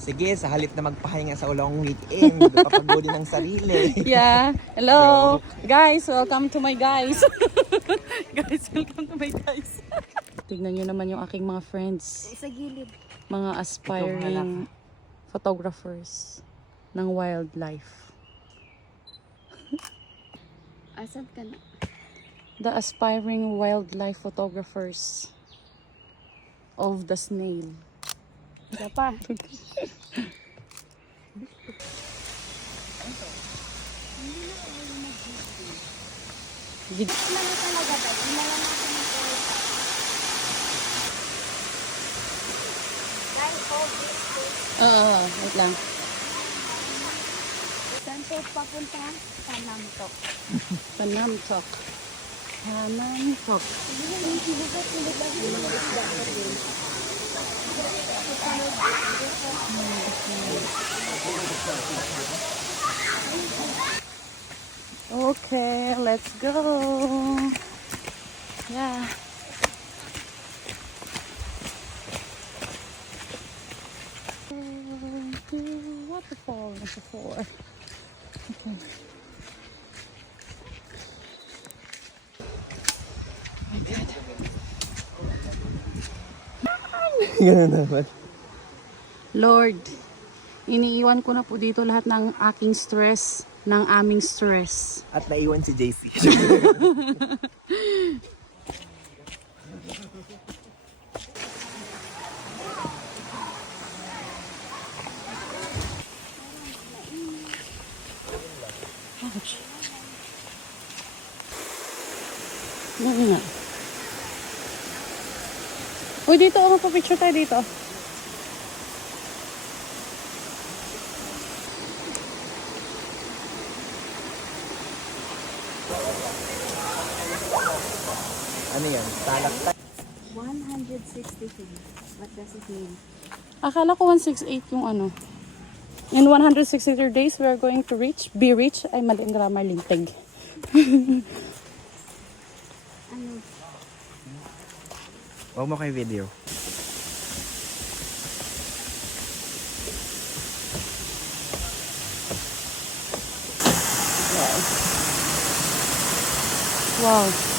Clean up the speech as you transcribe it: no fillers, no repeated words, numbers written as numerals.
Sige, sa halip na magpahinga sa ulong weekend, papagodin ng sarili. Yeah. Hello. Guys, welcome to my guys. Guys, welcome to my guys. Tignan nyo naman yung aking mga friends. Sa gilid. Mga aspiring photographers ng wildlife. Asan ka na? The aspiring wildlife photographers of the snail. Isa pa. Ano talaga ba? Dinala natin ng Toyota. Guys, hold this please. Oo, wait lang. Saan po papunta? Panamtok. Panamtok. Panamtok. Okay, let's go. Yeah. Waterfall number 4. Okay. Ganun naman. Lord, iniiwan ko na po dito lahat ng aking stress, ng aming stress. At naiwan si JC. Ouch. Ano nga? Uy, dito ako magpa-picture tayo dito. Ano yan? Talaktak. 163. What does it mean? Akala ko 168 yung ano. In 163 days, we are going to be rich. Ay, mali ang grammar, lintig. Ano? Huwag mo kay video. Wow.